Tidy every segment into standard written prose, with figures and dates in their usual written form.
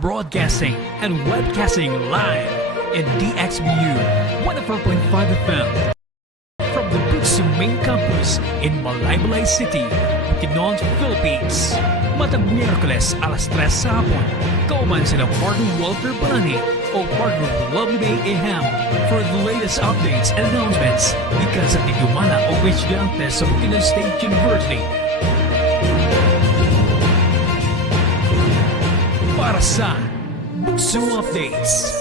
broadcasting and webcasting live in DXBU 104.5 FM from the BukSU main campus in Malaybalay City, Bukidnon, Philippines. Matag Miyerkules alas 3 sa hapon, kauman sila partner Walter Balani o partner Lovely Bay Eham for the latest updates and announcements because of the Gumala o estudiantes sa Bukidnon State University. Para sa BukSU Updates.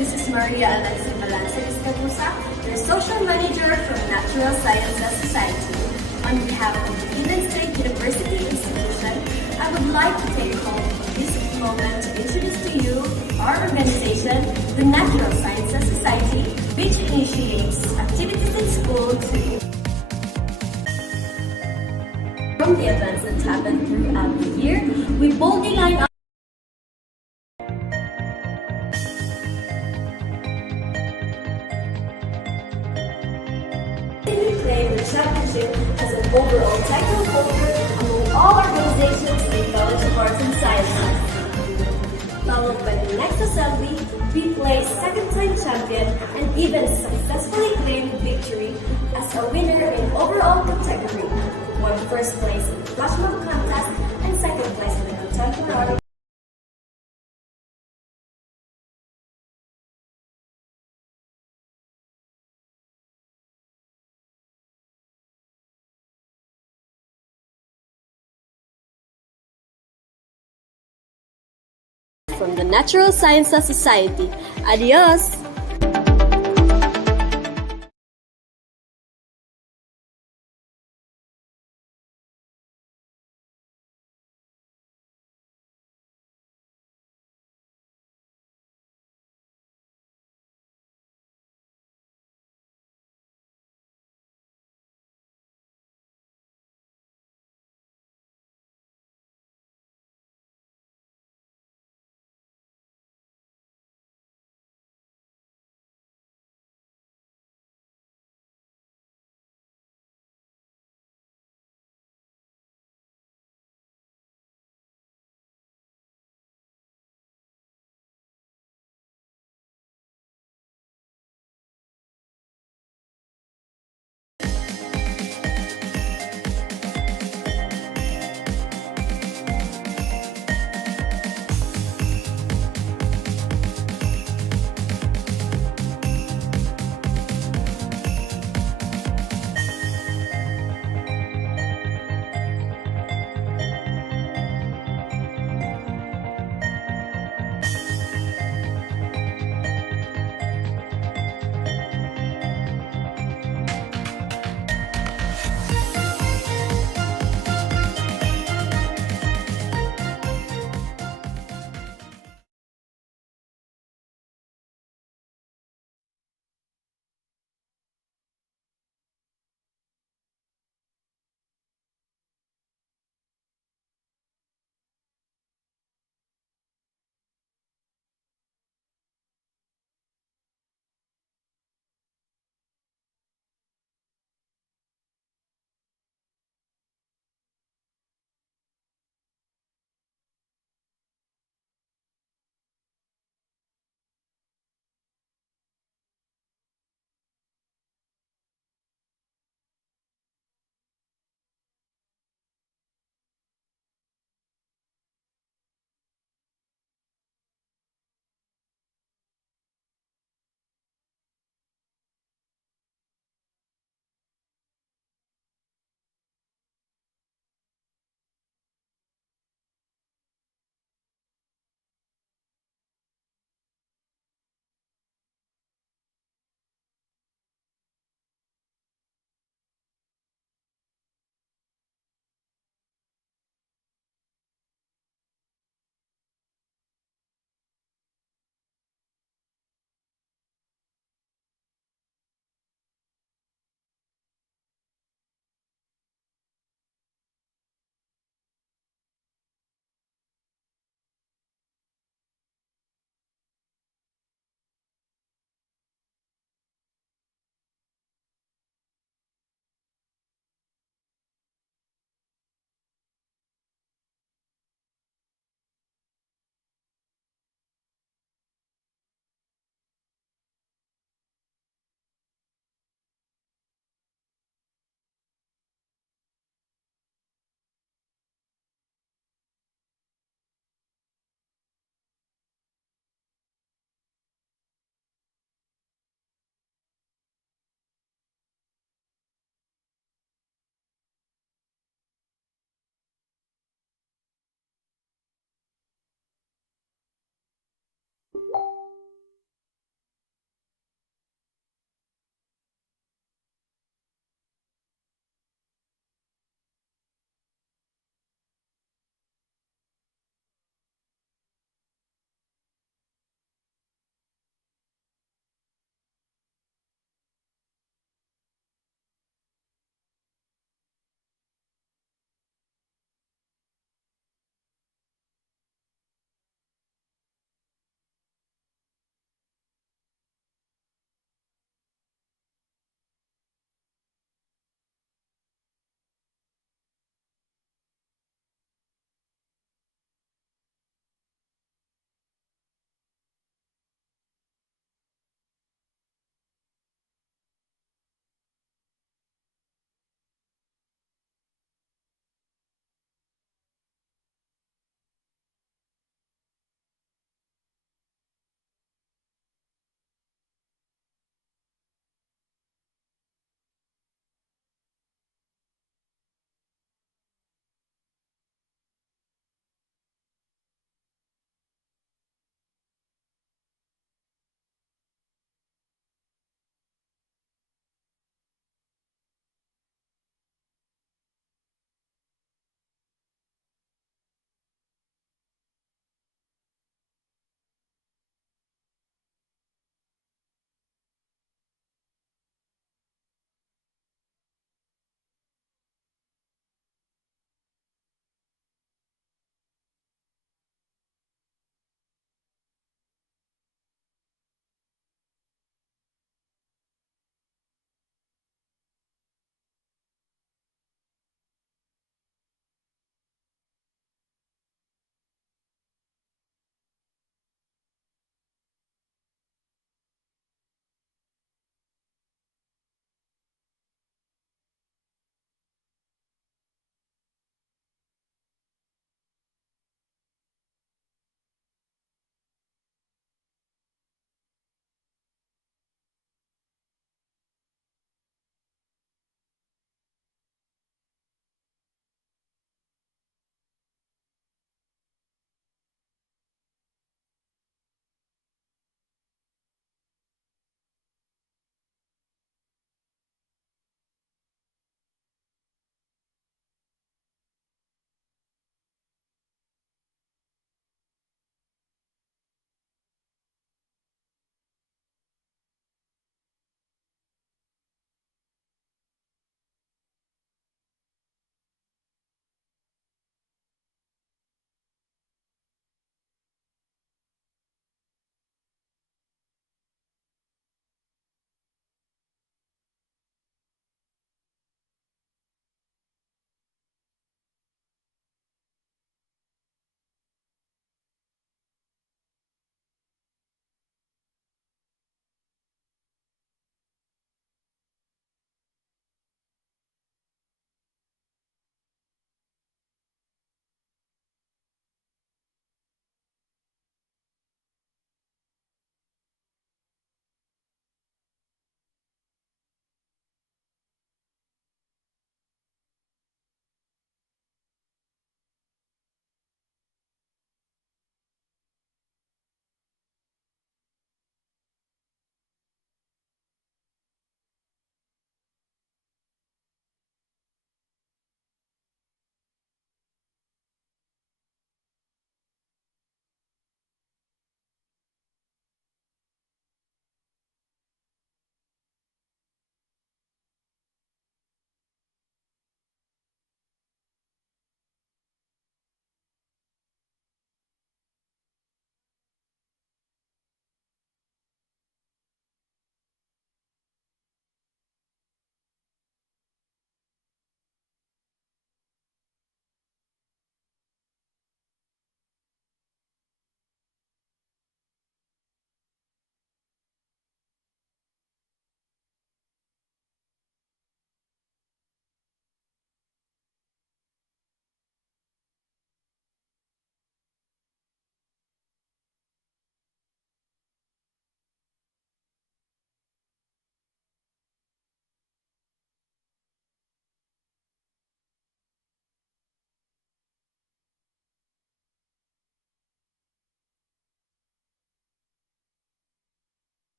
This is Maria Alexa Balanza-Castabusa, your social manager from Natural Sciences Society. On behalf of the Eden State University Institution, I would like to take home this moment to introduce to you our organization, the Natural Sciences Society, which initiates activities in school to from the events that happen throughout the year. We boldly line up we claim the championship as an overall title holder among all organizations in College of Arts and Sciences. Followed by the next assembly, we placed second-time champion and even successfully claimed victory as a winner in overall category. Won first place in the flash mob contest and second place in the contemporary from the Natural Sciences Society. Adios!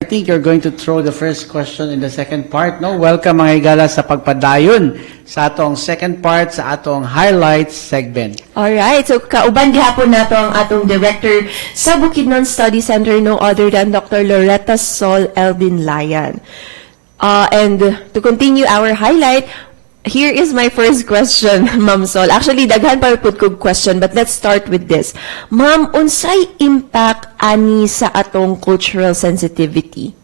I think you're going to throw the first question in the second part, no? Welcome mga higala sa pagpadayon sa atong second part sa atong highlights segment. Alright, so kauban gihapon nato ang atong director sa Bukidnon Study Center, no other than Dr. Loretta Sol Eldin Layan. And to continue our highlight, here is my first question, Ma'am Sol. Actually, daghan pa pud kog question, but let's start with this. Ma'am, unsay impact ani sa atong cultural sensitivity?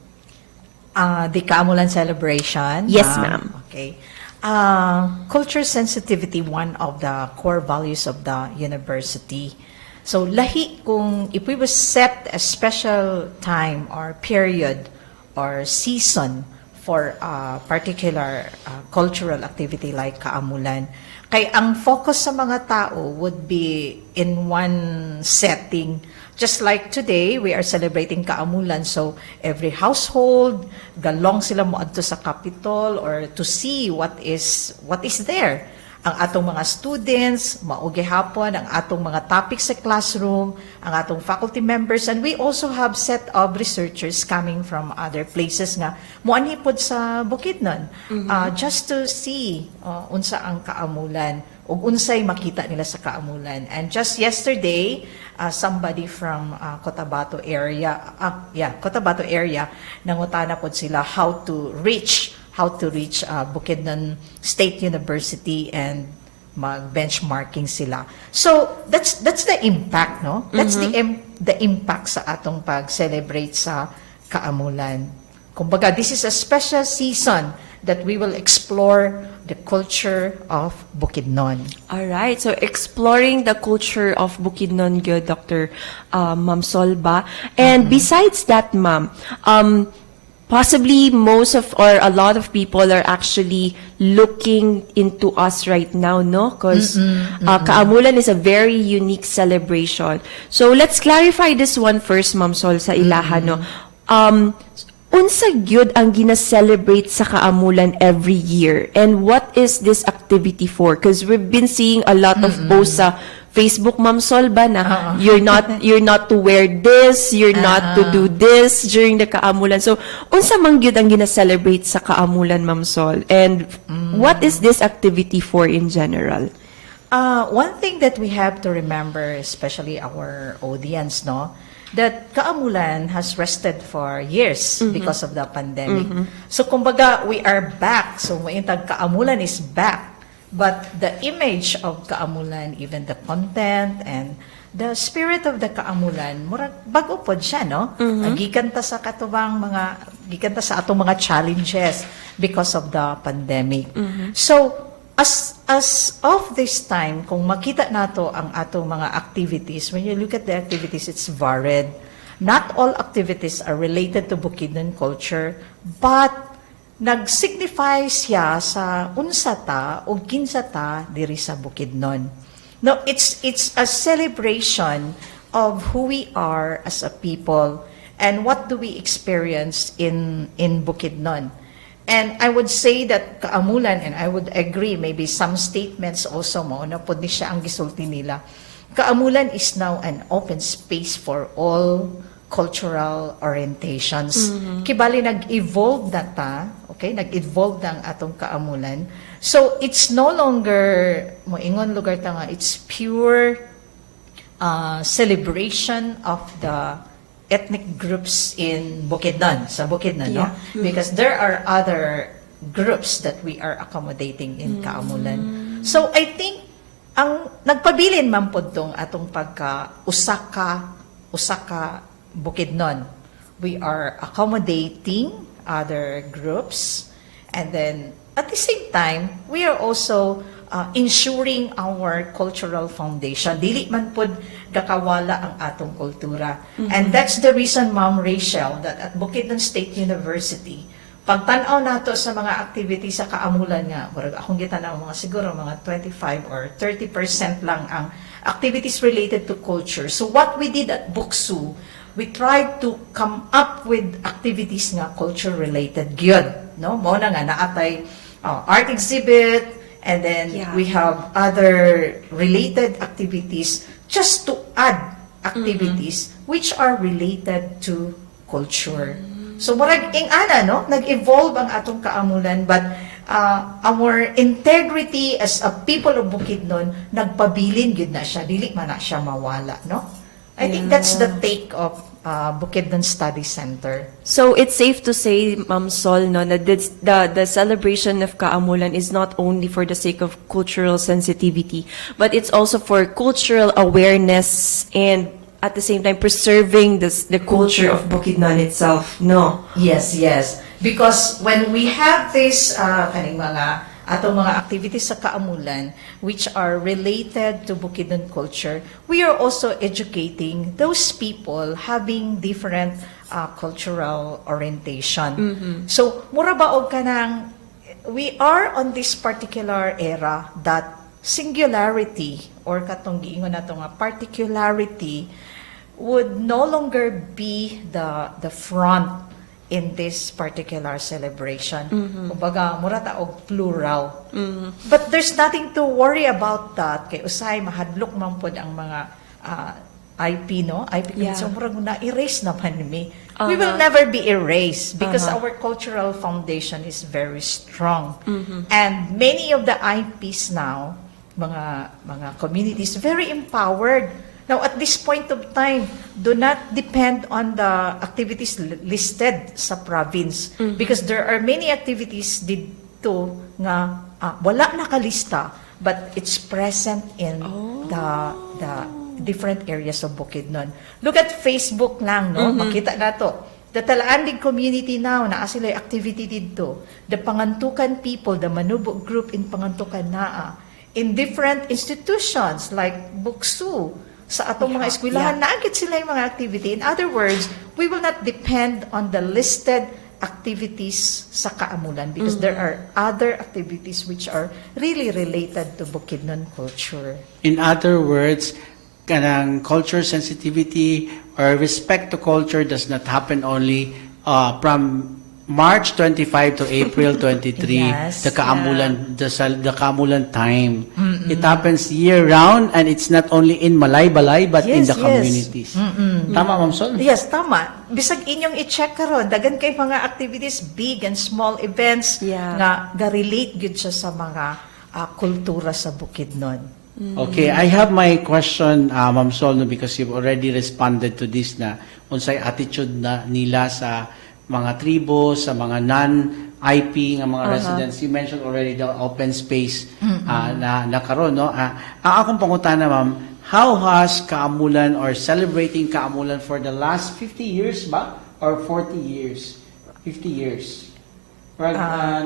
The Kaamulan celebration? Yes, ma'am. Okay. Culture sensitivity, one of the core values of the university. So, lahi kung if we will set a special time or period or season for a particular cultural activity like Kaamulan, kay ang focus sa mga tao would be in one setting. Just like today, we are celebrating Kaamulan, so every household, galong sila moadto sa Capitol or to see what is there. Ang atong mga students, maugi hapon, ang atong mga topics sa classroom, ang atong faculty members, and we also have set of researchers coming from other places nga moanipod sa Bukidnon, just to see unsa ang Kaamulan ug unsay makita nila sa Kaamulan. And just yesterday, somebody from Cotabato area, Cotabato area, nangutana pod sila how to reach Bukidnon State University and mag-benchmarking sila. So that's the impact, no? That's the impact sa atong pag-celebrate sa Kaamulan. Kumbaga, this is a special season that we will explore the culture of Bukidnon. Alright, so exploring the culture of Bukidnon, good, Dr. Ma'am Solba. And besides that, Ma'am, possibly most of or a lot of people are actually looking into us right now, no? Because Kaamulan is a very unique celebration. So let's clarify this one first, Ma'am Sol, sa ilaha, no? Unsa gyud ang gina-celebrate sa Kaamulan every year? And what is this activity for? Because we've been seeing a lot of posts sa Facebook, Ma'am Sol, ba na you're not to wear this, you're not to do this during the Kaamulan. So, unsa man gyud ang gina-celebrate sa Kaamulan, Ma'am Sol? And what is this activity for in general? One thing that we have to remember, especially our audience, no, that Kaamulan has rested for years because of the pandemic. So, kumbaga, we are back. So, maintag Kaamulan is back. But the image of Kaamulan, even the content and the spirit of the Kaamulan, murag bago pod siya, no? Giganta sa atong mga challenges because of the pandemic. So, as of this time, kung makita nato ang atong mga activities, when you look at the activities, it's varied. Not all activities are related to Bukidnon culture, but nag-signify siya sa unsata o kinsata diri sa Bukidnon. No, it's a celebration of who we are as a people and what do we experience in Bukidnon. And I would say that Kaamulan, and I would agree, maybe some statements also mo, na pwede siya ang gisulti nila. Kaamulan is now an open space for all cultural orientations. Kibali nag-evolve na ta, okay? Nag-evolve na ang atong Kaamulan. So, it's no longer, moingon lugar ta nga, it's pure celebration of the ethnic groups in Bukidnon, sa Bukidnon, no? Because there are other groups that we are accommodating in Kaamulan. So, I think, ang nagpabilin man po tong atong usaka Bukidnon. We are accommodating other groups, and then at the same time, we are also ensuring our cultural foundation. Dili man pod gakawala ang atong kultura. And that's the reason, Ma'am Rachel, that at Bukidnon State University, pagtanaw nato sa mga activities sa Kaamulan nga, murag akong gitanaw mga siguro mga 25 or 30% lang ang activities related to culture. So what we did at BukSU, we tried to come up with activities nga culture related gyud, no? Mo na nga naatay art exhibit, and then we have other related activities just to add activities which are related to culture. So murag ing ana no, nag-evolve ang atong kaamulan, but our integrity as a people of Bukidnon nagpabilin gyud na siya, dili man na siya mawala, no? I think that's the take of Bukidnon Study Center. So it's safe to say, Ma'am Sol, no, that the celebration of Kaamulan is not only for the sake of cultural sensitivity, but it's also for cultural awareness and at the same time preserving the culture of Bukidnon itself, no? Yes, yes. Because when we have this kaning mga atong mga activities sa Kaamulan which are related to Bukidnon culture, we are also educating those people having different cultural orientation. So, mura baog ka nang, we are on this particular era that singularity or katong giingon nato nga particularity would no longer be the front in this particular celebration. Kumbaga, mura ta og plural. But there's nothing to worry about that. Kay usay mahadlok man pod ang mga IP, no? IP, Yeah. so mura na-erase naman mi. We will never be erased because our cultural foundation is very strong. And many of the IPs now, mga communities, very empowered. Now, at this point of time, do not depend on the activities listed sa province because there are many activities dito nga wala nakalista but it's present in the different areas of Bukidnon. Look at Facebook lang, no? Makita na to. The Talaandig community now, naa sila activity dito. The Pangantukan people, the Manubog group in Pangantukan naa, in different institutions like BukSU, sa atong mga eskwelahan, naagit sila yung mga activity. In other words, we will not depend on the listed activities sa Kaamulan because there are other activities which are really related to Bukidnon culture. In other words, kanang culture sensitivity or respect to culture does not happen only from March 25 to April 23, Yes, the Kaamulan, the Kaamulan time. It happens year round and it's not only in Malaybalay but in Yes, the yes. communities. Tama, Ma'am Sol? Yes, tama. Bisag inyong i-check karon, dagan kay mga activities, big and small events Yeah. nga relate gud siya sa mga kultura sa Bukidnon. Okay, I have my question, Ma'am Sol, no, because you've already responded to this na unsay attitude na nila sa mga tribo, sa mga non-IP nga mga residents. You mentioned already the open space na karon, no? Ang akong pangutana, ma'am, how has Kaamulan or celebrating Kaamulan for the last 50 years ba? Or 40 years? 50 years. Right,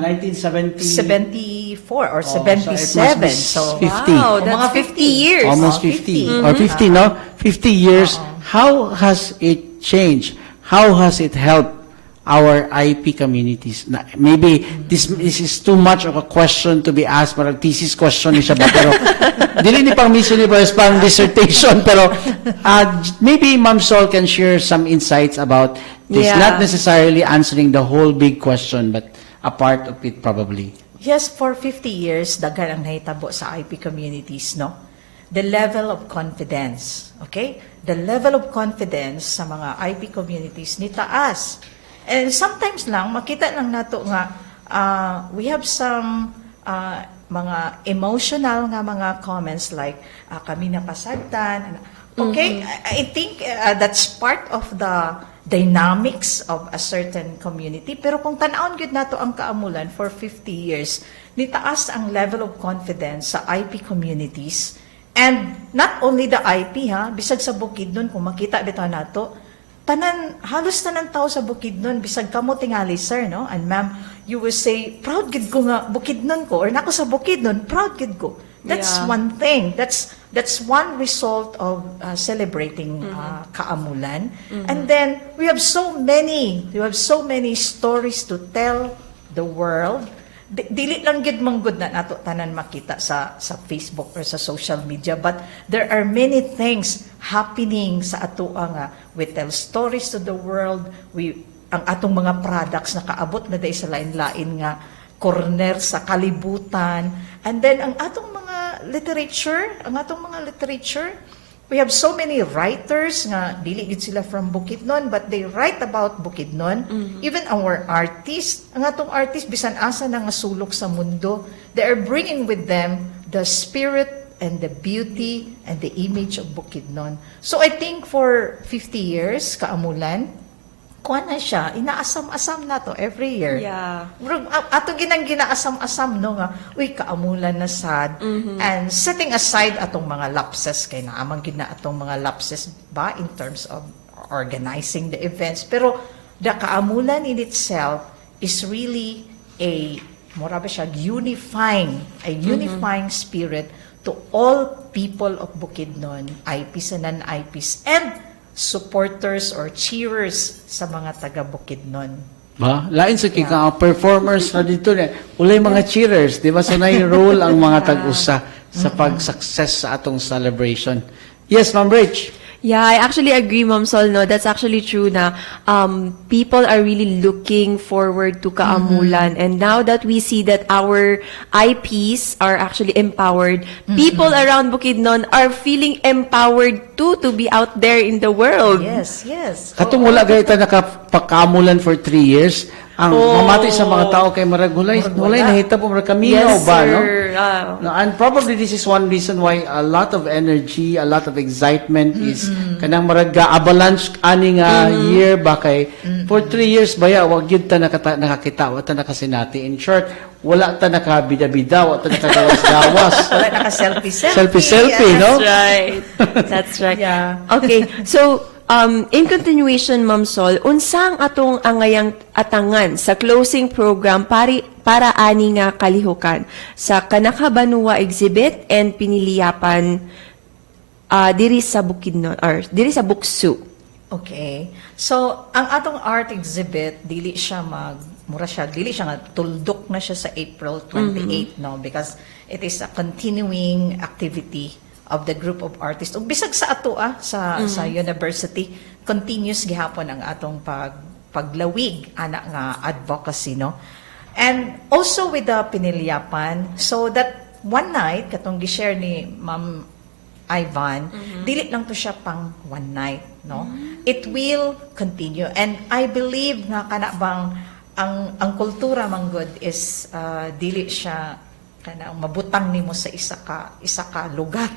1970... 74 or so it 77. must be 50. Wow, O, that's mga 50 years. Almost 50. Or 50, no? 50 years. How has it changed? How has it helped our IP communities? Na, maybe this is too much of a question to be asked, parang thesis question ni siya ba, pero dili ni pang Miss Universe, pang dissertation, pero maybe Ma'am Sol can share some insights about this, Yeah. not necessarily answering the whole big question, but a part of it probably. Yes, for 50 years, dagan ang nahitabo sa IP communities, no? The level of confidence, okay? The level of confidence sa mga IP communities ni taas. And sometimes lang, makita lang nato nga, we have some mga emotional nga mga comments like, kami napasagtan. Okay, I think that's part of the dynamics of a certain community. Pero kung tanawon gyud nato ang Kaamulan for 50 years, nitaas ang level of confidence sa IP communities. And not only the IP, bisag sa Bukidnon, kung makita bitaw nato, halos tanan tao sa Bukidnon, bisag kamo tingali, sir, no? And ma'am, you will say, proud gid ko nga Bukidnon ko, or nako sa Bukidnon, proud gid ko. That's Yeah. one thing. That's one result of celebrating Kaamulan. And then we have so many stories to tell the world. Dili lang gid manggod na nato tanan makita sa Facebook or sa social media, but there are many things happening sa ato nga we tell stories to the world. Ang atong mga products nakaabot na dai sa lain-lain nga corner sa kalibutan, and then ang atong mga literature we have so many writers nga dili gid sila from Bukidnon but they write about Bukidnon. Even our artists, ang atong artists bisan asa na nga sulok sa mundo, they are bringing with them the spirit and the beauty and the image of Bukidnon. So I think for 50 years kaamulan kuha na siya, inaasam-asam na to every year. Yeah. Ato ginang ginaasam-asam no nga, uy, kaamulan na sad. And setting aside atong mga lapses, kay naamang gina atong mga lapses ba in terms of organizing the events. Pero the kaamulan in itself is really a, mura ba siya, unifying spirit to all people of Bukidnon, IPs and non-IPs, and supporters or cheerers sa mga taga Bukidnon. Ba? Lain sa kika performers na dito na. Ulay mga cheerers, di ba? So nai-role ang mga tag-usa sa pag-success sa atong celebration. Yes, Ma'am Rich. Yeah, I actually agree, Ma'am Sol, no? That's actually true na people are really looking forward to Kaamulan. And now that we see that our IPs are actually empowered, people around Bukidnon are feeling empowered too to be out there in the world. Yes, yes. Katong wala gayta nakapakamulan for 3 years. Ang mamati sa mga tao kay marag hulay nahita po marag kaminaw Yes, ba no? sir. No, and probably this is one reason why a lot of energy, a lot of excitement is kanang marag avalanche ani nga year ba kay for 3 years baya wag gyud ta nakakita wa ta nakasinati. In short, wala ta nakabida-bida, wala ta nakagawas-gawas. Wala naka-selfie-selfie. Selfie-selfie, no? That's right. That's right. Yeah. Okay. So, in continuation, Ma'am Sol, unsang atong angayang atangan sa closing program para ani nga kalihukan sa Kanakabanua exhibit and piniliyapan diri sa Bukidnon or diri sa BukSU. Okay. So, ang atong art exhibit, dili siya nga tuldok na siya sa April 28, no? Because it is a continuing activity of the group of artists. Ug bisag sa ato sa university, continuous gihapon ang atong paglawig ana nga advocacy, no? And also with the pinilyapan, so that one night katong gi-share ni Ma'am Ivan, dili lang to siya pang one night, no? It will continue. And I believe nga kana bang ang kultura manggod is dili siya kana mabutang nimo sa isa ka lugar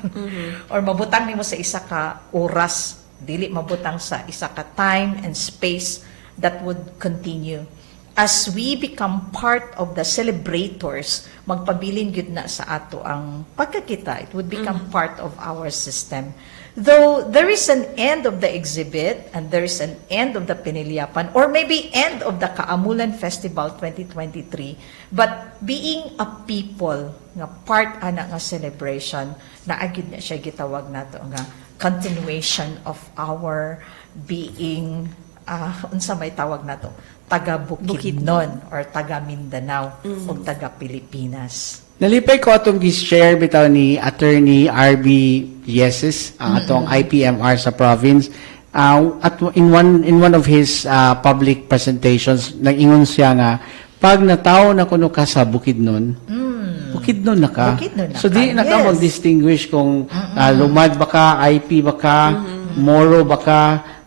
or mabutang nimo sa isa ka oras, dili mabutang sa isa ka time and space that would continue. As we become part of the celebrators, magpabilin gyud na sa ato ang pagkakita. It would become part of our system. Though there is an end of the exhibit and there is an end of the Pinilyapan or maybe end of the Kaamulan Festival 2023, but being a people nga part ana nga celebration, naagid na siya gitawag nato nga continuation of our being unsa may tawag nato, taga Bukidnon or taga Mindanao o taga Pilipinas. Nalipay ko atong gi-share bitaw ni Attorney RB Yeses, ang atong IPMR sa province. At in one of his public presentations, nag-ingon siya nga, pag nataw na kuno ka sa Bukidnon, Bukidnon na ka. Bukidnon na so ka, di na ka yes. mag-distinguish kung lumad ba ka, IP ba ka, Moro ba ka,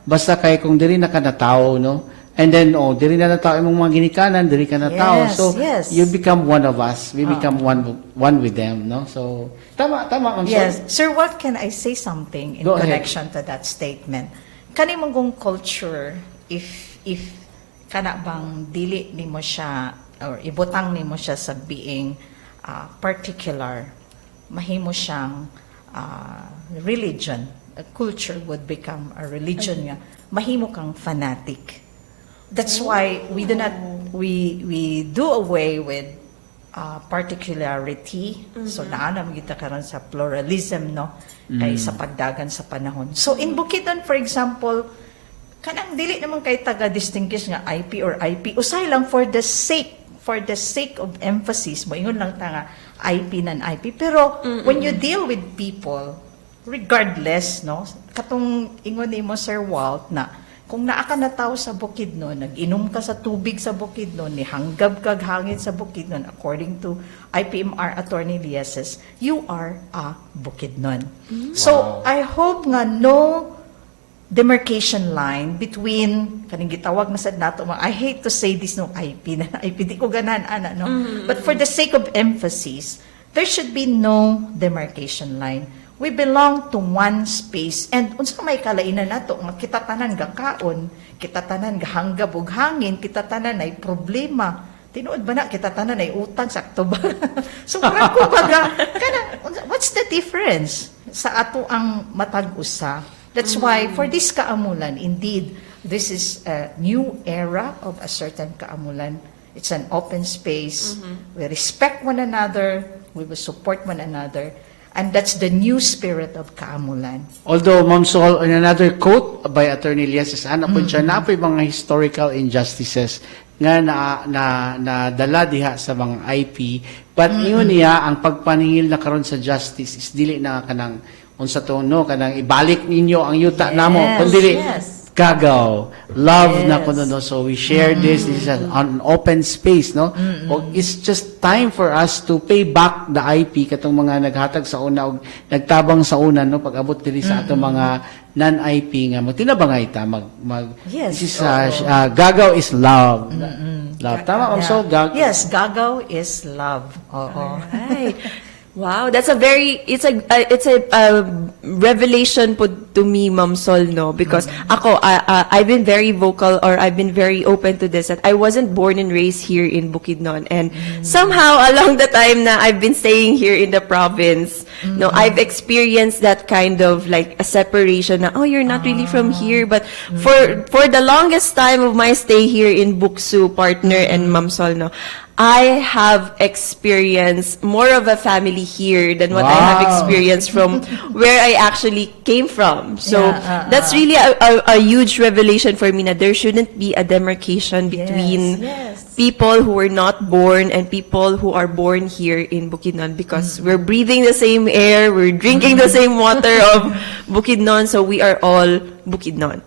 basta kay kung diri na ka nataw, no? And then, diri na tao imong mga ginikanan, diri ka na tao. Yes, So, yes. you become one of us. We become one with them, no? So, tama, Ma'am Sol. Yes. Sir, what can I say something in Go ahead. connection to that statement? Kani mong culture, if kana bang dili nimo siya or ibutang nimo siya sa being particular, mahimo siyang religion. A culture would become a religion nga. Mahimo kang fanatic. That's why we do not we do away with particularity. So naanam kita karon sa pluralism, no, kay sa pagdagan sa panahon. So in Bukidnon, for example, kanang dili naman kay taga distinguish nga IP or IP, usay lang for the sake of emphasis mo ingon lang ta nga IP nan IP. Pero when you deal with people, regardless, no, katong ingon nimo Sir Walt na kung naa ka na tao sa Bukidnon, nag-inom ka sa tubig sa Bukidnon, nihanggab kag hangin sa Bukidnon, according to IPMR Attorney Lieses, you are a Bukidnon. So, I hope nga no demarcation line between kaning gitawag na sad nato, I hate to say this no IP na IP di ko ganan ana no, but for the sake of emphasis, there should be no demarcation line. We belong to one space, and unsa may kalainan nato nga kita tanan gakaon, kita tanan gahanggab og hangin, kita tanan ay problema. Tinuod ba na kita tanan ay utang sakto ba? So murag ko baga kana what's the difference sa ato ang matag usa? That's why for this kaamulan, indeed, this is a new era of a certain kaamulan. It's an open space. We respect one another. We will support one another. And that's the new spirit of Kaamulan. Although, Ma'am Sol, in another quote by Attorney Lieses, po siya na po mga historical injustices nga dala diha sa mga IP. But yun niya, ang pagpaningil na karon sa justice is dili na kanang unsa to no, kanang ibalik ninyo ang yuta namo, kundi gagaw, love na kuno no. So we share this is an open space no. O it's just time for us to pay back the IP katong mga naghatag sa una og nagtabang sa una no pag-abot diri sa atong mga non-IP nga mo tinabangay ta Yes. This is gagaw is love. Love tama Ma'am So Yes, gagaw is love. Oo. Right. Wow, that's a very it's a revelation po to me, Ma'am Sol, no, because ako I've been very vocal or I've been very open to this that I wasn't born and raised here in Bukidnon, and somehow along the time na I've been staying here in the province, no, I've experienced that kind of like a separation na, oh, you're not really from here, but for the longest time of my stay here in BukSU, partner and Ma'am Sol, no, I have experienced more of a family here than what I have experienced from where I actually came from. So that's really a huge revelation for me that there shouldn't be a demarcation between people who were not born and people who are born here in Bukidnon, because we're breathing the same air, we're drinking the same water of Bukidnon, so we are all Bukidnon.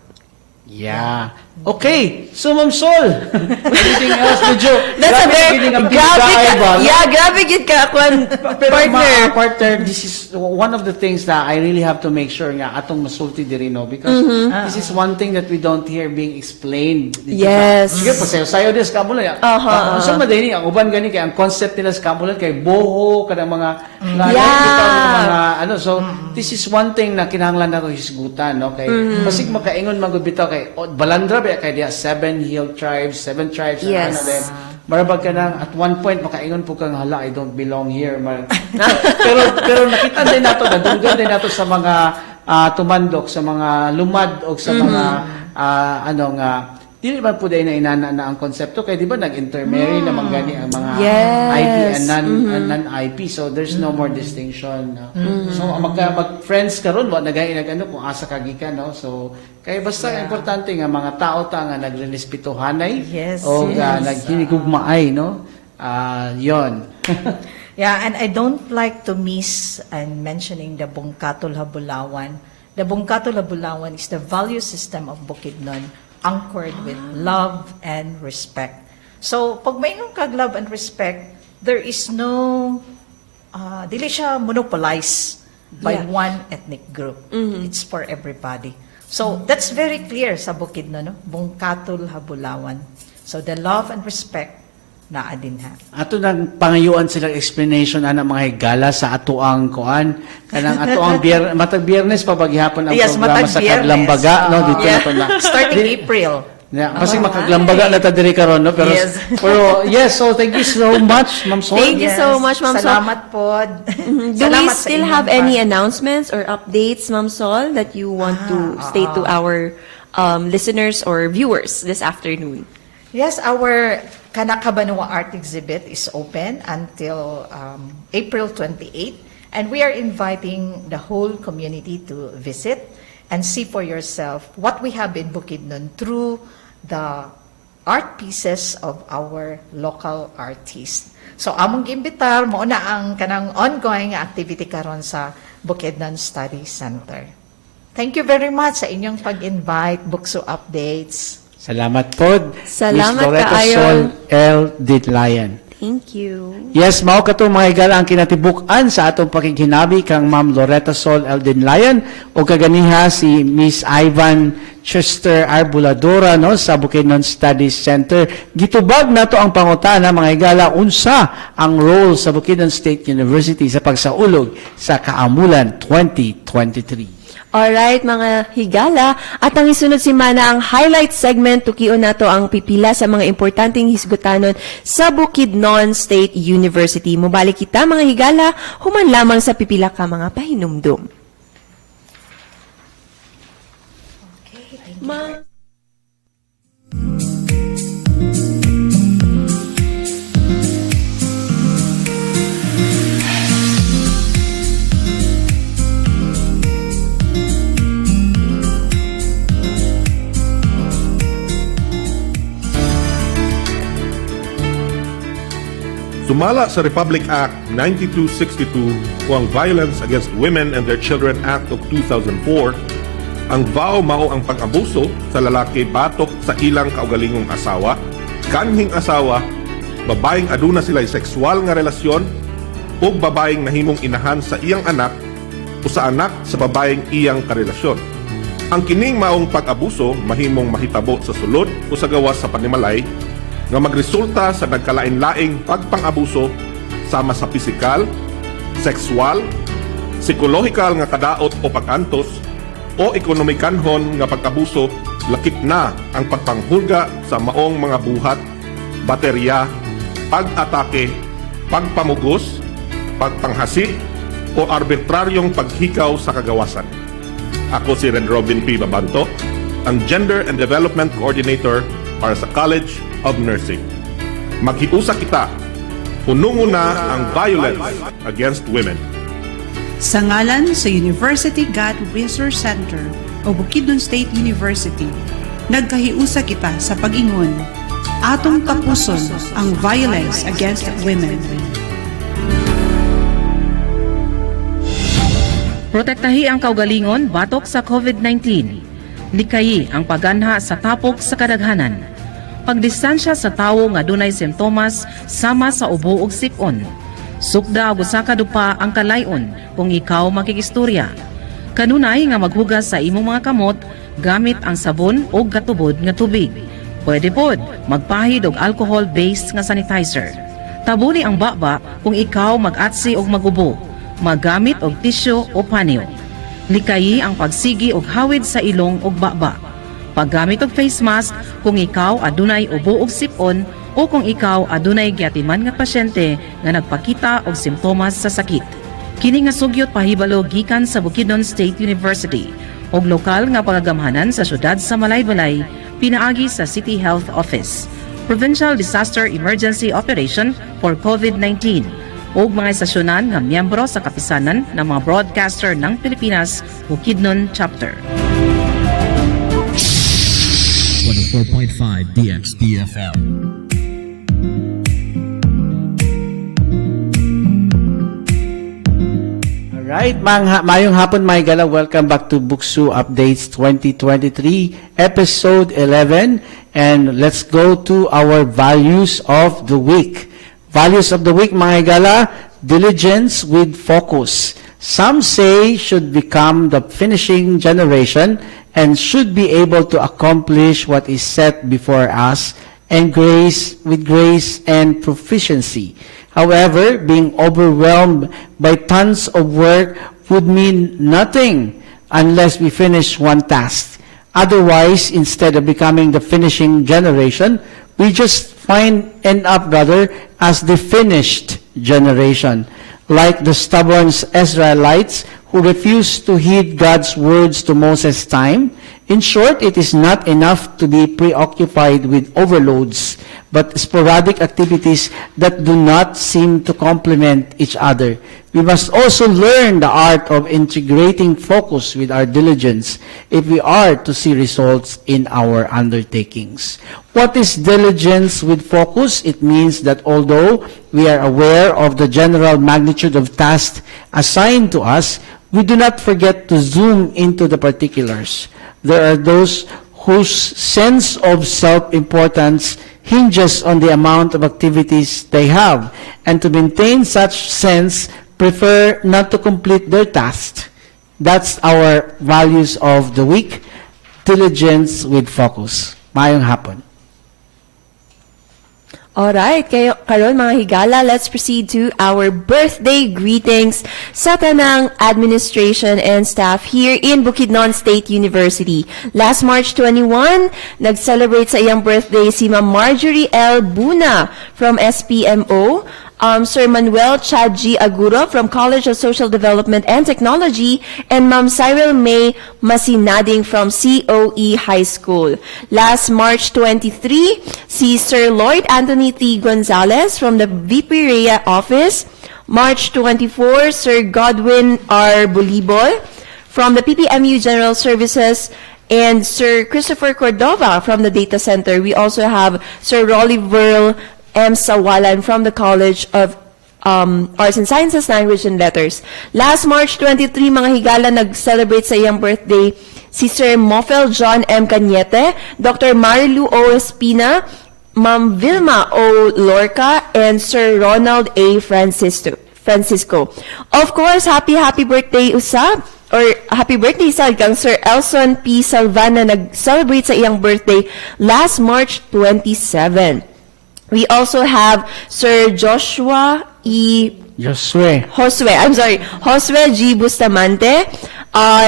Yeah. Okay, so Ma'am Sol, anything else to do? That's a very grabe gid ka kwan partner. Partner, this is one of the things that I really have to make sure nga atong masulti diri no, because this is one thing that we don't hear being explained. Yes. Sige po sayo des kamulan. Unsa man dinhi ang uban gani kay ang concept nila sa kamulan kay boho kada mga mga ano, so this is one thing na kinahanglan nato hisgutan no, kay basig makaingon magubitaw kay balandra kay dia 7 hill tribes, 7 tribes, yes. Ano din. Marabag ka nang at one point makaingon po kang hala, I don't belong here. pero nakita din nato, nadunggan din nato sa mga tumandok, sa mga lumad o sa mga dili man po dahil na inana na ang konsepto kay di ba nag-intermarry naman gani ang mga IP and non-IP, so there's no more distinction. So mag-friends karon wa nagay nagano kung asa kagikan no, so kay basta importante nga mga tao ta nga nagrespetuhanay o naghinigugmaay no, yon. Yeah, and I don't like to miss and mentioning the Bungkatol Habulawan. The Bungkatol Habulawan is the value system of Bukidnon, anchored with love and respect. So, pag maingon kag love and respect, there is no, dili siya monopolized by one ethnic group. It's for everybody. So, that's very clear sa Bukidnon, no? Bungkatol Habulawan. So, the love and respect naa din ha. Ato nang pangayuan silang explanation ana mga higala sa ato ang kuan kanang ato ang matag Biyernes pa paghihapon ang programa sa Kaglambaga no, dito na to na starting April. Yeah, kasi makaglambaga na ta diri karon no, pero so thank you so much Ma'am Sol. Thank you so much Ma'am Sol. Salamat po. Do we still have any announcements or updates, Ma'am Sol, that you want to state to our listeners or viewers this afternoon? Yes, our Kanakabanua art exhibit is open until April 28, and we are inviting the whole community to visit and see for yourself what we have in Bukidnon through the art pieces of our local artists. So among gimbitar mo na ang kanang ongoing activity karon sa Bukidnon Study Center. Thank you very much sa inyong pag-invite, BukSU Updates. Salamat po. Salamat Miss Loretta kaayo. Sol L. Ditlayan. Thank you. Yes, mao kato mga higala ang kinatibuk-an sa atong pakikinabi kang Ma'am Loretta Sol Eldin Lion o kaganiha si Miss Ivan Chester Arbuladora no sa Bukidnon Studies Center. Gitubag nato ang pangutana mga higala unsa ang role sa Bukidnon State University sa pagsaulog sa Kaamulan 2023. Alright, mga higala. At ang isunod si Mana ang highlight segment. Tukion nato ang pipila sa mga importanteng hisgutanon sa Bukidnon State University. Mubalik kita, mga higala, human lamang sa pipila ka mga pahinumdum. Sumala sa Republic Act 9262 o ang Violence Against Women and Their Children Act of 2004, ang VAO mao ang pag-abuso sa lalaki batok sa ilang kaugalingong asawa, kanhing asawa, babaeng aduna sila'y sexual nga relasyon, o babaeng nahimong inahan sa iyang anak o sa anak sa babaeng iyang karelasyon. Ang kining maong pag-abuso mahimong mahitabo sa sulod o sa gawas sa panimalay nga magresulta sa nagkalain-laing pagpang-abuso sama sa pisikal, sexual, psikolohikal nga kadaot o pag-antos o ekonomikanhon nga pag-abuso lakip na ang pagpanghulga sa maong mga buhat, baterya, pag-atake, pagpamugos, pagpanghasi o arbitraryong paghikaw sa kagawasan. Ako si Red Robin P. Babanto, ang Gender and Development Coordinator para sa College of Nursing. Maghiusa kita, punungo na ang violence against women. Sa ngalan sa University God Resource Center o Bukidnon State University, nagkahiusa kita sa pag-ingon, atong tapuson ang violence against women. Protektahi ang kaugalingon batok sa COVID-19. Likayi ang paganha sa tapok sa kadaghanan. Pagdistansya sa tawo nga dunay simptomas sama sa ubo ug sipon. Sukda og usa ka dupa ang kalayon kung ikaw makikistorya. Kanunay nga maghugas sa imong mga kamot gamit ang sabon o gatubod nga tubig. Pwede pod magpahid og alcohol-based nga sanitizer. Tabuni ang baba kung ikaw mag-atsi og magubo. Maggamit og tisyo o panyo. Likayi ang pagsigi og hawid sa ilong og baba. Paggamit og face mask kung ikaw adunay ubo og sipon o kung ikaw adunay giatiman nga pasyente nga nagpakita og simptomas sa sakit. Kini nga sugyot pahibalo gikan sa Bukidnon State University og lokal nga pagagamhanan sa syudad sa Malaybalay pinaagi sa City Health Office, Provincial Disaster Emergency Operation for COVID-19 ug mga estasyonan nga miyembro sa kapisanan ng mga broadcaster ng Pilipinas Bukidnon Chapter. 104.5 DXBFM. Alright, mayong hapon mga higala. Welcome back to BukSU Updates 2023, Episode 11. And let's go to our values of the week. Values of the week mga higala, diligence with focus. Some say should become the finishing generation and should be able to accomplish what is set before us and with grace and proficiency. However, being overwhelmed by tons of work would mean nothing unless we finish one task. Otherwise, instead of becoming the finishing generation, we just end up as the finished generation, like the stubborn Israelites who refused to heed God's words to Moses' time. In short, it is not enough to be preoccupied with overloads, but sporadic activities that do not seem to complement each other. We must also learn the art of integrating focus with our diligence if we are to see results in our undertakings. What is diligence with focus? It means that although we are aware of the general magnitude of tasks assigned to us, we do not forget to zoom into the particulars. There are those whose sense of self-importance hinges on the amount of activities they have, and to maintain such sense, prefer not to complete their tasks. That's our values of the week, diligence with focus. Mayong hapon. Alright, karon mga higala, let's proceed to our birthday greetings sa tanang administration and staff here in Bukidnon State University. Last March 21, nag-celebrate sa iyang birthday si Ma'am Marjorie L. Buna from SPMO, Sir Manuel Chad G. Aguro from College of Social Development and Technology, and Ma'am Cyril May Masinading from COE High School. Last March 23, si Sir Lloyd Anthony T. Gonzalez from the VP REA office. March 24, Sir Godwin R. Bulibol from the PPMU General Services, and Sir Christopher Cordova from the Data Center. We also have Sir Rolly Verl M. Sawalan from the College of Arts and Sciences, Language and Letters. Last March 23, mga higala, nag-celebrate sa iyang birthday si Sir Mofel John M. Cañete, Dr. Marilu O. Espina, Ma'am Vilma O. Lorca, and Sir Ronald A. Francisco. Of course, happy birthday usab, or happy birthday sad kang Sir Elson P. Salvan na nag-celebrate sa iyang birthday last March 27. We also have Sir Josue G. Bustamante.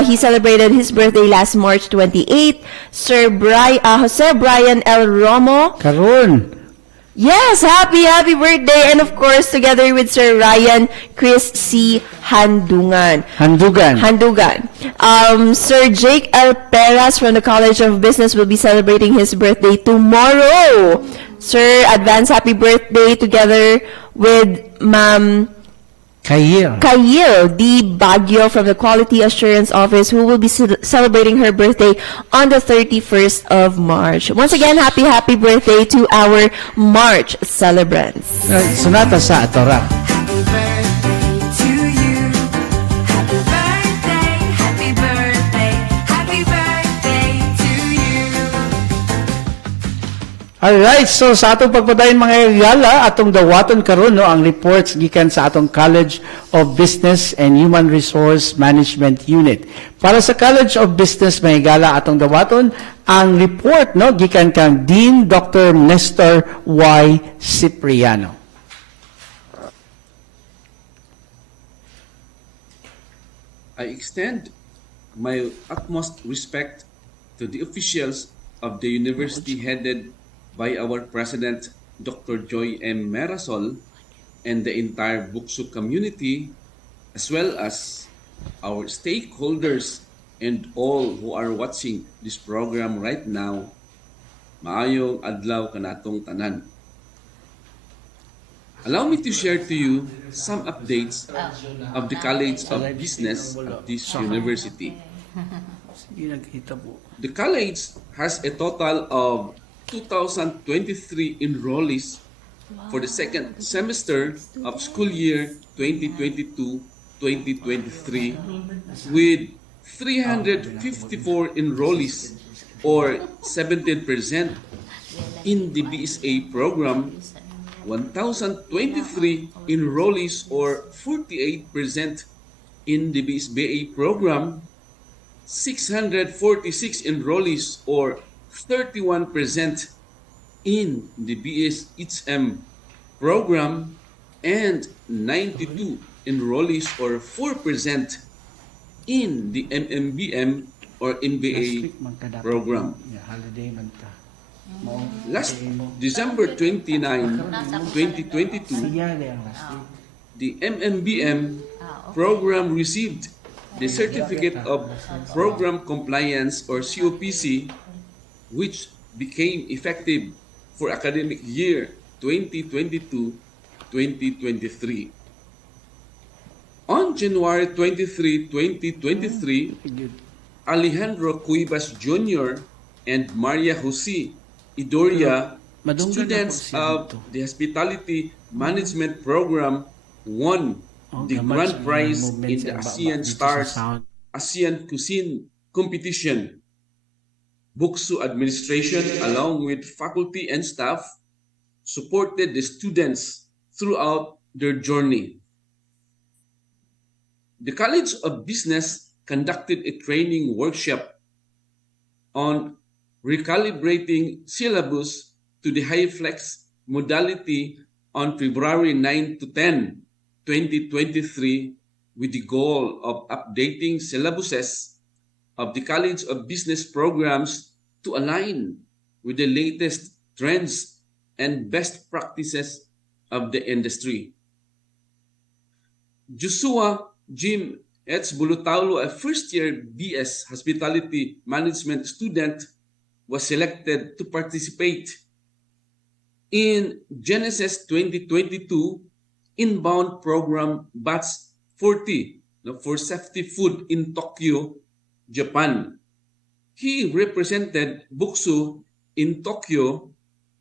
He celebrated his birthday last March 28. Sir Jose Brian L. Romo. Karon. Yes, happy birthday. And of course, together with Sir Ryan Chris C. Handugan. Sir Jake L. Peras from the College of Business will be celebrating his birthday tomorrow. Sir, advance happy birthday together with Ma'am Kayil D. Baguio from the Quality Assurance Office, who will be celebrating her birthday on the 31st of March. Once again, happy birthday to our March celebrants. Sonata sa Atora. Alright, so sa atong pagpadayon mga higala, atong dawaton karon no ang reports gikan sa atong College of Business and Human Resource Management Unit. Para sa College of Business mga higala, atong dawaton ang report no gikan kang Dean Dr. Nestor Y. Cipriano. I extend my utmost respect to the officials of the university headed by our President, Dr. Joy M. Merasol, and the entire BukSU community, as well as our stakeholders and all who are watching this program right now. Maayong adlaw kanatong tanan. Allow me to share to you some updates of the College of Business of this university. The college has a total of 2,023 enrollees for the second semester of school year 2022-2023, with 354 enrollees or 17% in the BSA program, 1,023 enrollees or 48% in the BSBA program, 646 enrollees or 31% in the BSHM program, and 92 enrollees or 4% in the MMBM or MBA program. Last December 29, 2022, the MMBM program received the Certificate of Program Compliance or COPC, which became effective for academic year 2022-2023. On January 23, 2023, Alejandro Cuevas Jr. and Maria Jose Idoria, students of the Hospitality Management Program, won the grand prize in the ASEAN dito Stars sa sound. ASEAN Cuisine Competition. BukSU administration, along with faculty and staff, supported the students throughout their journey. The College of Business conducted a training workshop on recalibrating syllabus to the high-flex modality on February 9 to 10, 2023, with the goal of updating syllabuses of the College of Business programs to align with the latest trends and best practices of the industry. Joshua Jim H. Bulutaulo, a first-year BS Hospitality Management student, was selected to participate in Genesis 2022 inbound program Batch 40 for safety food in Tokyo, Japan. He represented BukSU in Tokyo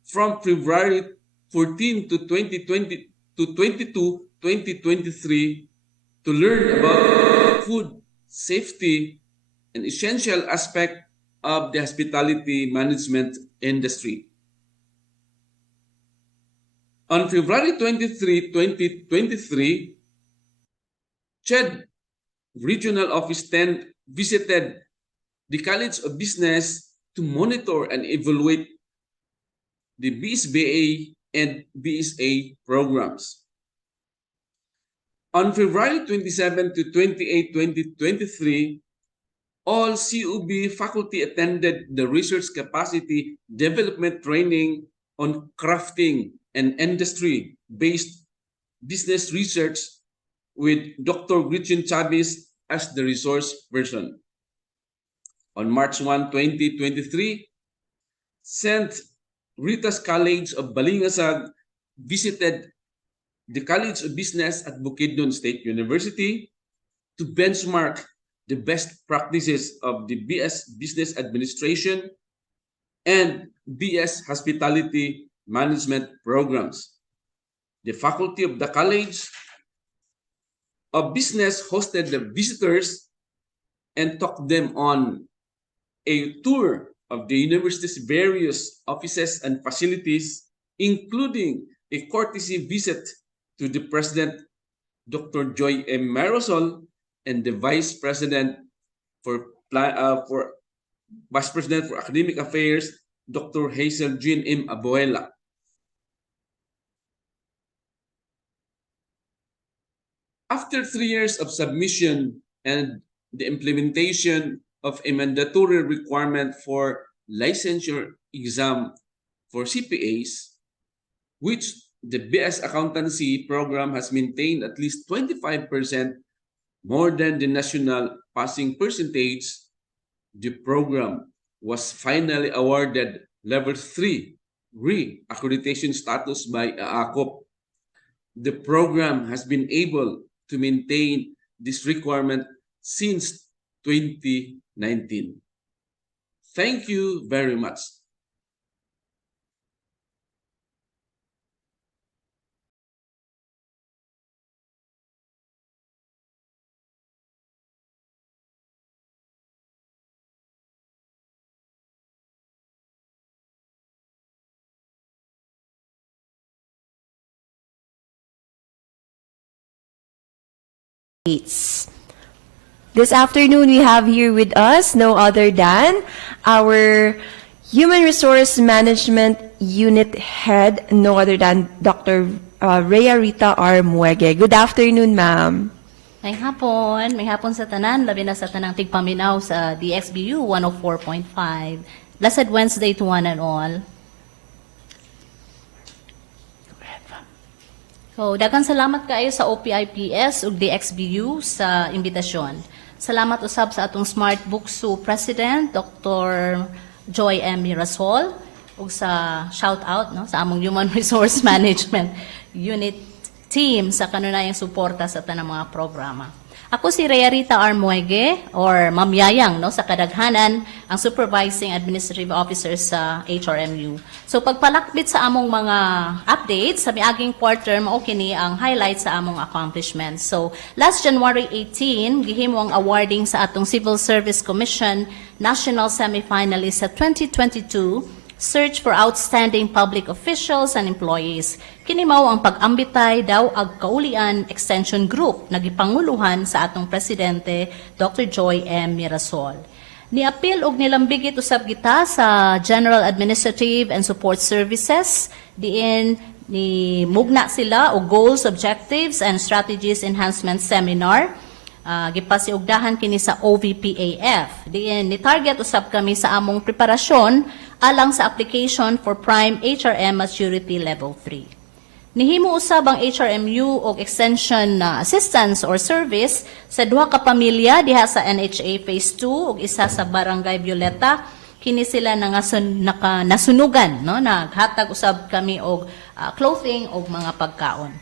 from February 14 to 2020 to 2023 to learn about food safety, an essential aspect of the hospitality management industry. On February 23, 2023, CHED Regional Office 10 visited the College of Business to monitor and evaluate the BSBA and BSA programs. On February 27 to 28, 2023, all CUB faculty attended the Research Capacity Development Training on Crafting and Industry-Based Business Research with Dr. Gretchen Chavez as the resource person. On March 1, 2023, St. Rita's College of Balingasag visited the College of Business at Bukidnon State University to benchmark the best practices of the BS Business Administration and BS Hospitality Management programs. The faculty of the College of Business hosted the visitors and took them on a tour of the university's various offices and facilities, including a courtesy visit to the President, Dr. Joy M. Marosol, and the Vice President for Academic Affairs, Dr. Hazel Jean M. Abuela. After 3 years of submission and the implementation of a mandatory requirement for licensure exam for CPAs, which the BS Accountancy program has maintained at least 25% more than the national passing percentage, the program was finally awarded Level 3 re-accreditation status by AACOP. The program has been able to maintain this requirement since 2019. Thank you very much. This afternoon, we have here with us no other than our Human Resource Management Unit Head, no other than Dr. Rhea Rita R. Muege. Good afternoon, ma'am. May hapon sa tanan, labi na sa tanang tigpaminaw sa DXBU 104.5. Blessed Wednesday to one and all. So, daghang salamat kaayo sa OPIPS ug DXBU sa imbitasyon. Salamat usab sa atong Smart BukSU President, Dr. Joy M. Mirasol, ug sa shout-out sa among Human Resource Management Unit team sa kanunayang suporta sa tanang mga programa. Ako si Rhea R. Muege, or Ma'am Yayang, no, sa kadaghanan, ang Supervising Administrative Officer sa HRMU. So pagpalakbit sa among mga updates, sa miaging quarter, mao kini ang highlights sa among accomplishments. So last January 18, gihimo ang awarding sa atong Civil Service Commission National Semi-Finalist sa 2022 Search for Outstanding Public Officials and Employees. Kini mao ang pag-ambitay daw ag kaulian extension group nagipanguluhan sa atong presidente Dr. Joy M. Mirasol. Niapil og nilambigit usab kita sa General Administrative and Support Services diin ni mugna sila og Goals, Objectives and Strategies Enhancement Seminar. Gipasiugdahan kini sa OVPAF. Diin ni target usab kami sa among preparasyon alang sa application for Prime HRM Maturity Level 3. Nihimo usab ang HRMU og extension assistance or service sa duha ka pamilya diha sa NHA Phase 2 ug isa sa Barangay Violeta. Kini sila nasunugan, no? Naghatag usab kami og clothing og mga pagkaon.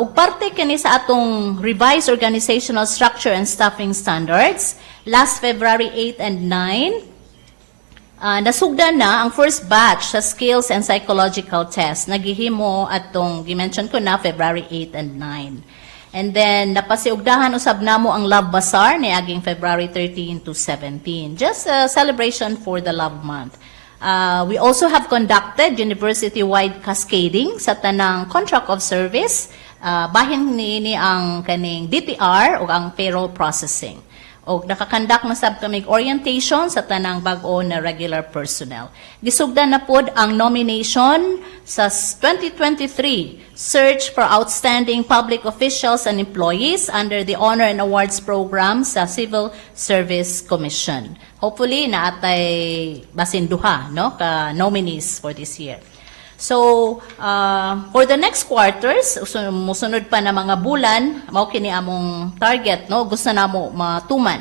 Ug parte kini sa atong revised organizational structure and staffing standards, last February 8 and 9, nasugdan na ang first batch sa skills and psychological test. Nagihimo atong gimension ko na February 8 and 9. And then napasiugdahan usab namo ang Love Bazaar ni aging February 13 to 17. Just a celebration for the Love Month. We also have conducted university-wide cascading sa tanang contract of service. Bahin ni ang kaning DTR o ang payroll processing. O nakakandak na sab kami orientation sa tanang bag-o na regular personnel. Gisugdan na pod ang nomination sa 2023 Search for Outstanding Public Officials and Employees under the Honor and Awards Program sa Civil Service Commission. Hopefully naatay basin duha, no, ka nominees for this year. So, for the next quarters, musunod pa na mga bulan, mao kini among target, no? Gusto namo matuman.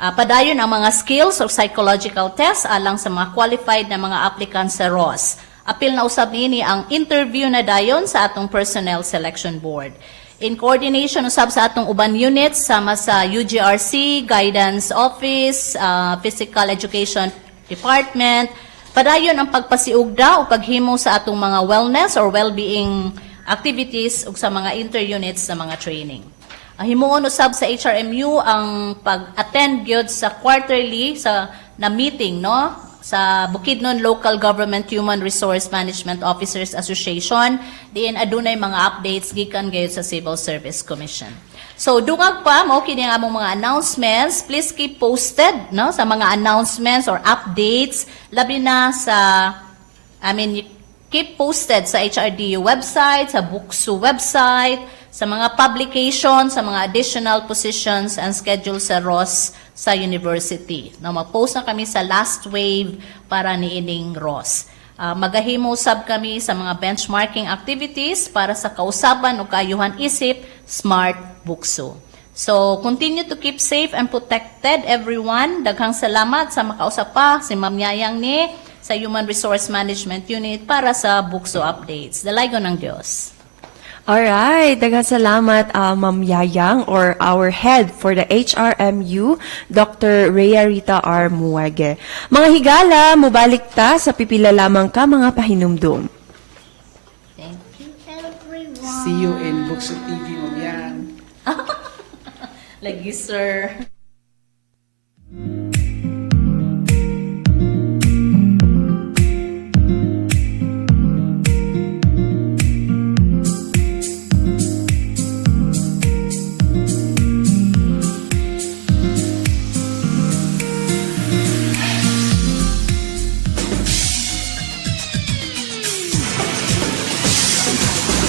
Padayon ang mga skills or psychological tests alang sa mga qualified na mga applicants sa ROS. Apil na usab nini ang interview na dayon sa atong Personnel Selection Board. In coordination usab sa atong uban units sama sa UGRC, Guidance Office, Physical Education Department. Padayon ang pagpasiugda o paghimo sa atong mga wellness or well-being activities ug sa mga inter-units na mga training. Himuon usab sa HRMU ang pag-attend gyud sa quarterly na meeting, no, sa Bukidnon Local Government Human Resource Management Officers Association. Diin adunay mga updates gikan gyud sa Civil Service Commission. So dungag pa mao kini ang among mga announcements. Please keep posted, no, sa mga announcements or updates labi na sa keep posted sa HRDU website, sa BukSU website, sa mga publications, sa mga additional positions and schedule sa ROS sa university. No, mag-post na kami sa last wave para niining ROS. Magahimo sab kami sa mga benchmarking activities para sa kausaban o kaayuhan isip Smart BukSU. So, continue to keep safe and protected, everyone. Daghang salamat sa makausap pa si Ma'am Yayang ni sa Human Resource Management Unit para sa BukSU updates. Dalago ng Diyos. Alright, daghang salamat Ma'am Yayang or our head for the HRMU, Dr. Rhea R. Muege. Mga higala, mubalik ta sa pipila lamang ka mga pahinumdum. Thank you, everyone. See you in BukSU TV, Ma'am Yan. Lagi, sir.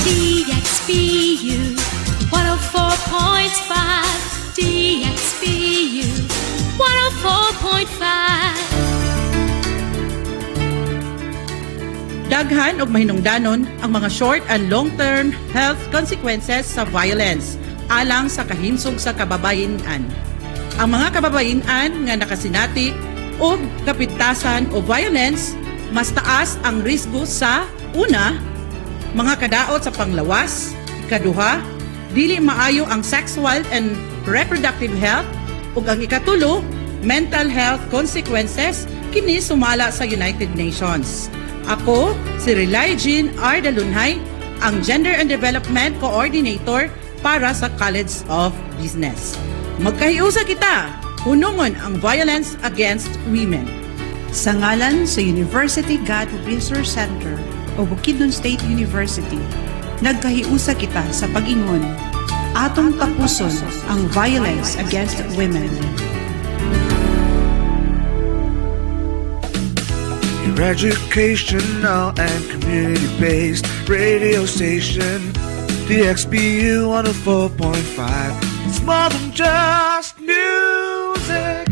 DXBU 104.5 DXBU 104.5 Daghan og mahinungdanon ang mga short and long-term health consequences sa violence alang sa kahinsog sa kababayen-an. Ang mga kababayen-an nga nakasinati og kapitasan o violence mas taas ang risgo sa una, mga kadaot sa panglawas, ikaduha, dili maayo ang sexual and reproductive health, ug ang ikatulo, mental health consequences kini sumala sa United Nations. Ako, si Relay Jean R. Dalunhay, ang Gender and Development Coordinator para sa College of Business. Magkahiusa kita, hunungon ang violence against women. Sa ngalan sa University God Resource Center o Bukidnon State University, nagkahiusa kita sa pag-ingon, atong tapuson ang violence against women. Your educational and community-based radio station, DXBU 104.5. It's more than just music.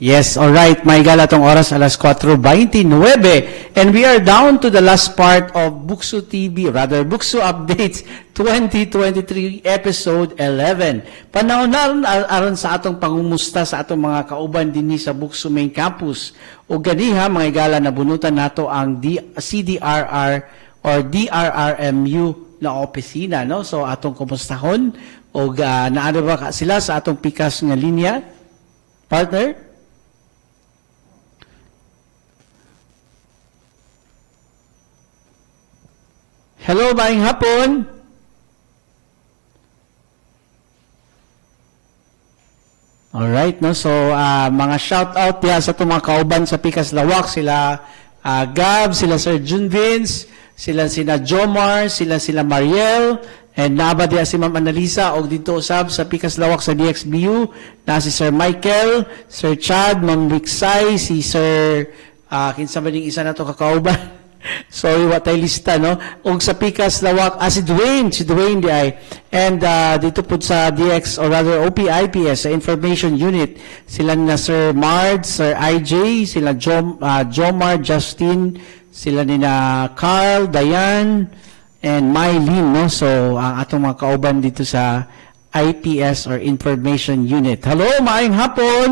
Yes, all right. May galatong oras alas 4:29 and we are down to the last part of BukSU TV, rather BukSU Updates 2023 episode 11. Panahon na aron sa atong pangumusta sa atong mga kauban dinhi sa BukSU Main Campus. O ganiha mga igala na bunutan nato ang CDRR or DRRMU na opisina, no? So atong kumustahon o naano ba sila sa atong pikas nga linya? Partner? Hello, maayong hapon. Alright, no? So, mga shout-out diya sa itong mga kauban sa Pikas Lawak, sila Gab, sila Sir Jun Vince, sila Jomar, sila Mariel, and naba diya si Ma'am Annalisa, o dito usab sa Pikas Lawak sa DXBU, na si Sir Michael, Sir Chad, Ma'am Wiksay, si Sir, kinsa ba ding isa na ito kakauban? Sorry, what I lista, no? Og sa Pikas Lawak, si Dwayne di ay. And dito po sa DX, or rather OPIPS, sa Information Unit, sila na Sir Mard, Sir IJ, sila Jomar, Justin, sila ni na Carl, Diane, and Mylene, no? So, ang atong mga kauban dito sa IPS or Information Unit. Hello, maayong hapon!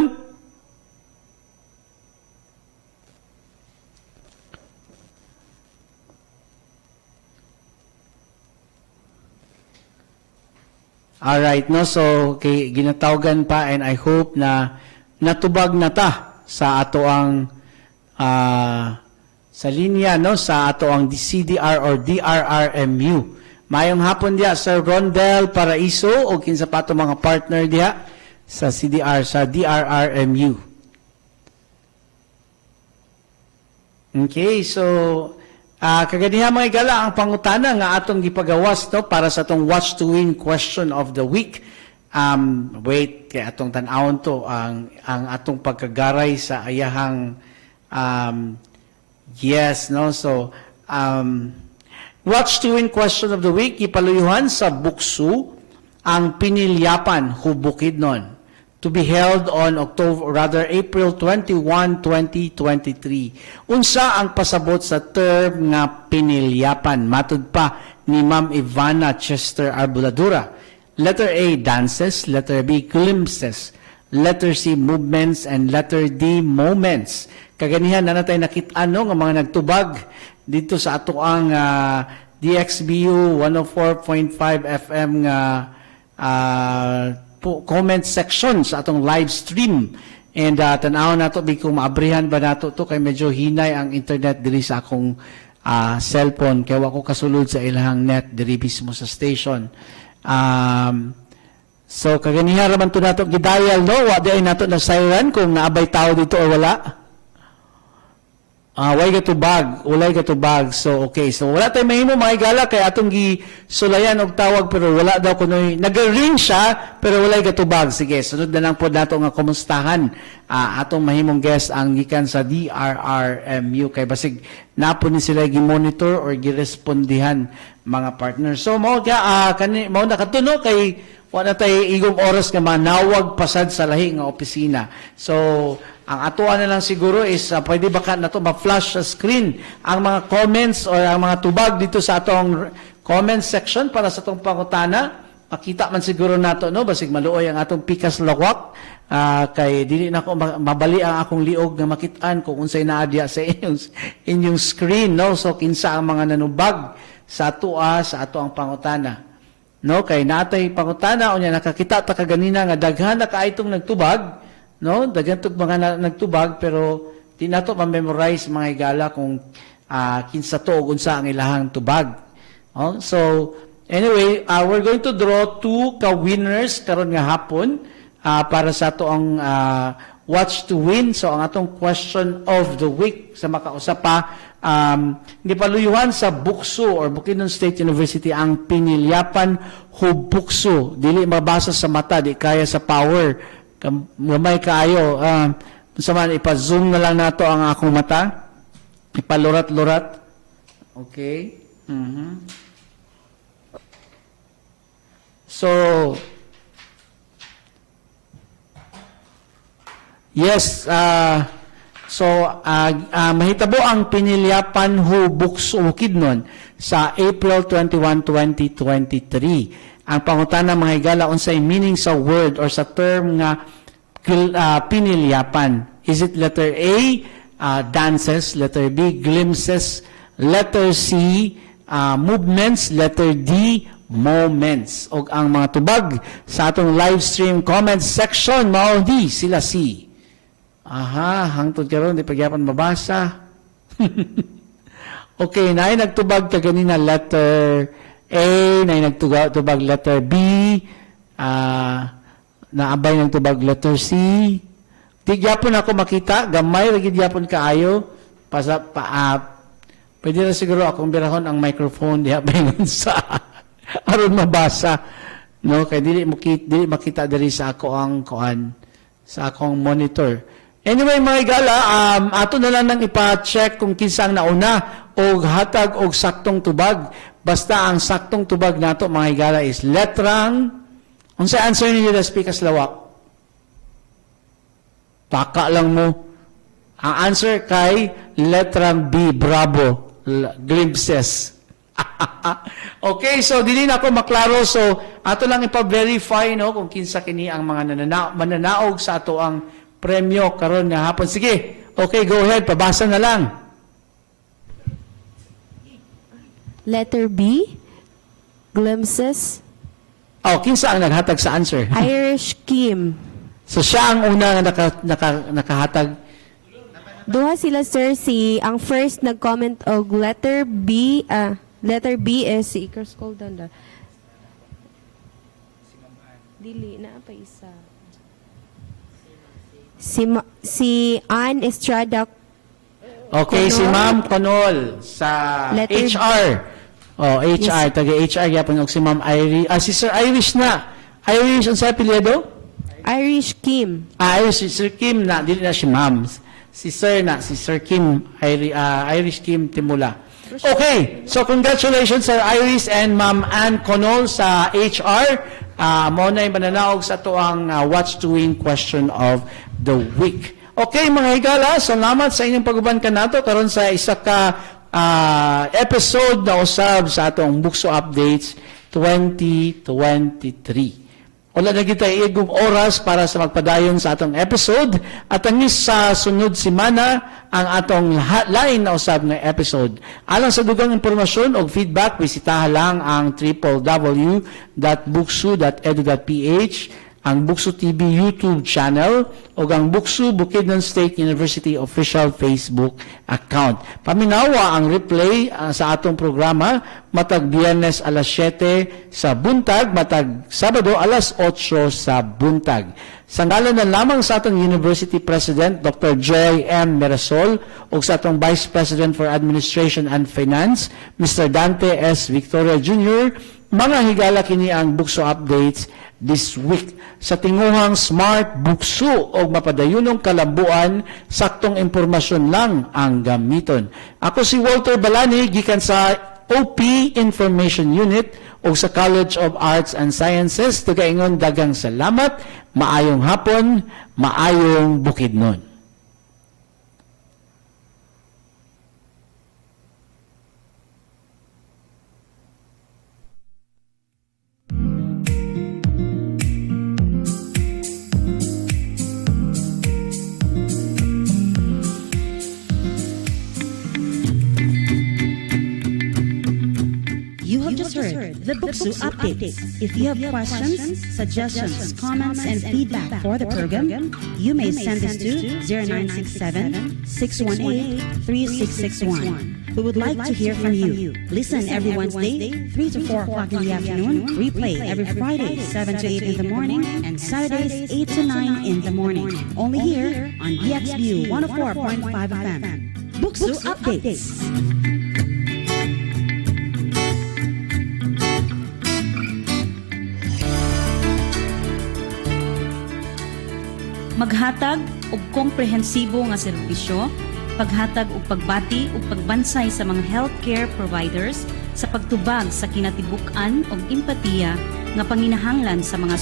Alright, no? So, ginatawagan pa and I hope na natubag na ta sa ato ang sa linya, no? Sa ato ang CDR or DRRMU. Mayong hapon diya, Sir Rondel Paraiso o kinsa pa ato mga partner diya sa CDR, sa DRRMU. Okay, so kaganiha mga igala ang pangutana nga atong gipagawas, no, para sa atong Watch to Win question of the week. Wait, kay atong tan-awon to ang atong pagkagaray sa ayahang yes, no. So Watch to Win question of the week ipaluyuhan sa BukSU ang pinilyapan hubukidnon to be held on April 21, 2023. Unsa ang pasabot sa term nga pinilyapan? Matud pa ni Ma'am Ivana Chester Arbuladura. Letter A, dances. Letter B, glimpses. Letter C, movements. And letter D, moments. Kaganihan na natin nakita-ano nga mga nagtubag dito sa ato ang DXBU 104.5 FM nga comment section sa atong live stream. And tanaw na to, kung maabrihan ba na to, kay medyo hinay ang internet diri sa akong cellphone. Kaya wako kasulod sa ilahang net diri mismo sa station. So, kaganihan raman to nato gidial, no? Wa di ay nato na siren kung naabay tao dito o wala. Walay gatubag. So, okay. So, wala tayong mahimo mga igala kay atong gisulayan og tawag pero wala daw kunoy. Nag-ring siya pero walay gatubag. Sige, sunod na lang po nato nga kumustahan. Atong mahimong guest ang gikan sa DRRMU kay basig napo ni sila gi-monitor or gi-respondihan mga partners. So, mao na katuno kay wala tay igong oras nga manawag pasad sa lahi nga opisina. So, ang atuan na lang siguro is pwede ba na to ma-flash sa screen ang mga comments or ang mga tubag dito sa atong comment section para sa itong pangutana. Makita man siguro nato, no, basig maluoy ang atong pikas lawak. Kay dili na ko mabali ang akong liog nga makitaan kung unsay naadya sa inyong screen, no. So kinsa ang mga nanubag sa ato ang pangutana, no, kay natay pangutana unya nakakita ta kaganina nga daghan na kaaytong nagtubag, no, daghan tug mga nagtubag pero di nato ma-memorize mga higala kung kinsa to ug unsa ang ilahang tubag. So anyway, we're going to draw 2 ka-winners karon nga hapon para sa ato ang Watch to Win. So ang atong question of the week sa makausap pa, gipaluyuhan sa BukSU or Bukidnon State University ang pinilyapan BukSU. Dili mabasa sa mata, di kaya sa power. Gamay kaayo. Saman, ipa-zoom na lang nato ang akong mata. Ipalurat-lurat. Okay. So, yes, mahitabo ang pinilyapan BukSU Bukidnon sa April 21, 2023. Ang pangutana mga higala unsay meaning sa word or sa term nga pinilyapan. Is it letter A, dances, letter B, glimpses, letter C, movements, letter D, moments. O ang mga tubag sa atong live stream comment section, mao di sila si. Hangtod karon di pagyapan mabasa. Okay, naay nagtubag ka ganina letter A, naay nagtubag letter B, naabay nagtubag letter C. Di gyapon ako makita, gamay ra gid gyapon kaayo. Pwede na siguro akong birahon ang microphone diha bayon sa aron mabasa, no, kay dili makita diri sa ako ang kuan sa akong monitor. Anyway mga igala, ato na lang nang ipa-check kung kinsang nauna og hatag og saktong tubag. Basta ang saktong tubag nato mga igala is letrang unsa answer niyo da speakers lawak? Taka lang mo. Ang answer kay letrang B, bravo, glimpses. Okay, so dili na ako maklaro, so ato lang ipa-verify, no, kung kinsa kini ang mga mananaog sa ato ang premyo karon nga hapon. Sige, okay, go ahead, pabasa na lang. Letter B, glimpses. Kinsa ang naghatag sa answer? Irish Kim. So siya ang una nga nakahatag. Duha sila sir, ang first nag-comment og letter B is si scroll down da. Dili na pa isa. Si Ann Estrada. Okay, Conol. si Ma'am Conol sa Letter HR. HR, yes. Taga HR yapon og si Ma'am Irish. Si Sir Irish na. Irish unsa apelyido? Irish Kim. Irish, si Sir Kim na, dili na si Ma'am. Si Sir na, si Sir Kim, Irish Kim Timula. Okay, so congratulations Sir Iris and Ma'am Ann Conol sa HR. Mo na yung mananaog sa ito ang Watch to Win question of the week. Okay mga higala, salamat sa inyong paguban ka nato karon sa isa ka episode na usab sa atong BukSU Updates 2023. Wala na kita iigong oras para sa magpadayon sa atong episode at angis sa sunod simana ang atong lain na usab nga episode. Alang sa dugang impormasyon o feedback, bisitahan lang ang www.buksu.edu.ph, ang BukSU TV YouTube channel o ang BukSU Bukidnon State University official Facebook account. Paminawa ang replay sa atong programa matag Biyernes alas 7 sa buntag, matag Sabado alas 8 sa buntag. Sa ngalan na lamang sa atong University President Dr. Joy M. Merasol o sa atong Vice President for Administration and Finance Mr. Dante S. Victoria Jr., mga higala kini ang BukSU Updates this week. Sa tinguhang Smart BukSU o mapadayunong kalambuan, saktong impormasyon lang ang gamiton. Ako si Walter Balani, gikan sa OP Information Unit o sa College of Arts and Sciences. Tugaingon dagang salamat, maayong hapon, maayong Bukidnon. the BukSU updates. If you have questions, suggestions, comments, and feedback for the program, you may send this to 0967-618-3661. We would like to hear from you. Listen every Wednesday, 3 to 4 o'clock in the afternoon. Replay every Friday, 7 to 8 in the morning, and Saturdays, 8 to 9 in the morning. Only here on DXBU 104.5 FM. BukSU updates. Maghatag og komprehensibo nga serbisyo, paghatag og pagbati ug pagbansay sa mga healthcare providers sa pagtubag sa kinatibuk-an ug empatiya nga panginahanglan sa mga